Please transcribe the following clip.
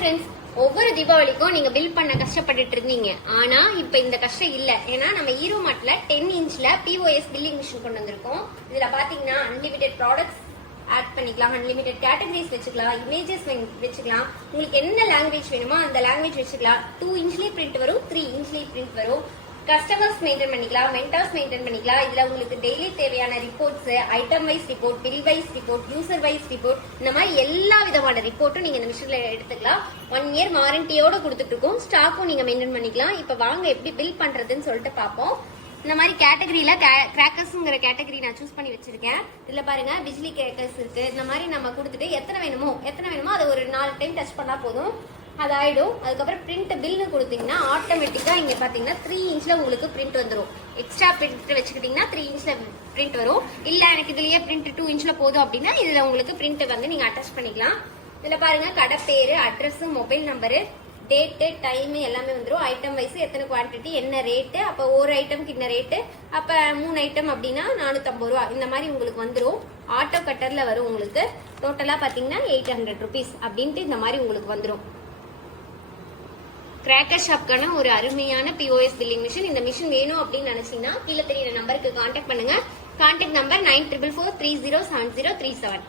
Friends ஒவ்வொரு தீபாவளிக்கும் நீங்க bill பண்ண கஷ்டப்பட்டுட்டு இருந்தீங்க. ஆனா இப்ப இந்த கஷ்டம் இல்ல. ஏன்னா நம்ம ஈரோ மார்ட்ல டென் இன்ச்ல பிஓஎஸ் பில்லிங் மிஷின் கொண்டு வந்திருக்கோம். இதுல பாத்தீங்கன்னா அன்லிமிடெட் ப்ராடக்ட்ஸ் ஆட் பண்ணிக்கலாம். அன்லிமிடெட் கேட்டகரிஸ் வச்சுக்கலாம். இமேஜஸ் வச்சுக்கலாம். உங்களுக்கு என்ன லாங்குவேஜ் வேணுமோ அந்த லாங்குவேஜ் வச்சுக்கலாம். டூ இன்ச்லயே பிரிண்ட் வரும் த்ரீ இன்ச்லயே பிரிண்ட் வரும். கஸ்டமர்ஸ் மெயின்டைன் பண்ணிக்கலாம் வெண்டர்ஸ் மெயின்டைன் பண்ணிக்கலாம். இதுல உங்களுக்கு டெய்லி தேவையான reports item wise report bill wise report user wise report இந்த மாதிரி எல்லா விதமான ரிப்போர்ட்டும் நீங்க இந்த மிஷின்ல எடுத்துக்கலாம். ஒன் இயர் வாரண்டியோட கொடுத்துட்டு இருக்கோம். ஸ்டாக்கும் நீங்க மெயின்டைன் பண்ணிக்கலாம். இப்ப வாங்க எப்படி பில் பண்றதுன்னு சொல்லிட்டு பார்ப்போம். இந்த மாதிரி கேட்டகரியில கிராக்கர்ஸ்ங்கிற கேட்டகரி நான் சூஸ் பண்ணி வச்சிருக்கேன். இதுல பாருங்க பிஜ்லி கிராக்கர்ஸ் இருக்கு. இந்த மாதிரி நம்ம கொடுத்துட்டு எத்தனை வேணுமோ எத்தனை வேணுமோ அதை ஒரு நாலு டைம் டச் பண்ணா போதும். அது ஆகிடும் அதுக்கப்புறம் பிரிண்ட் பில்னு கொடுத்தீங்கன்னா ஆட்டோமேட்டிக்காக இங்கே பார்த்தீங்கன்னா த்ரீ இன்ச்சில் உங்களுக்கு பிரிண்ட் வந்துடும் எக்ஸ்ட்ரா பிரிண்ட் வச்சுக்கிட்டிங்கன்னா த்ரீ இன்ச்சில் பிரிண்ட் வரும். இல்லை எனக்கு இதுலேயே பிரிண்ட் டூ இன்ச்சில் போதும் அப்படின்னா இதில் உங்களுக்கு பிரிண்ட் வந்து நீங்கள் அட்டாச் பண்ணிக்கலாம். இதில் பாருங்க கடை பேர் address mobile number date time எல்லாமே வந்துடும் ஐட்டம் வைஸ் எத்தனை குவான்டிட்டி என்ன ரேட்டு அப்போ ஒரு ஐட்டம்க்கு என்ன ரேட்டு அப்போ மூணு ஐட்டம் அப்படின்னா நானூற்றம்பது ரூபா. இந்த மாதிரி உங்களுக்கு வந்துடும் ஆட்டோ கட்டரில் வரும் உங்களுக்கு. டோட்டலாக பார்த்தீங்கன்னா எயிட் ஹண்ட்ரட் ருபீஸ் அப்படின்ட்டு இந்த மாதிரி உங்களுக்கு வந்துடும் கிராக்கர் ஷாப்க்கான ஒரு அருமையான பிஓஎஸ் பில்லிங் மிஷின் இந்த மிஷின் வேணும் அப்படின்னு நினைச்சீங்கன்னா கீழே தெரியுற நம்பருக்கு கான்டாக்ட் பண்ணுங்க. Contact number nine triple four three zero seven zero three seven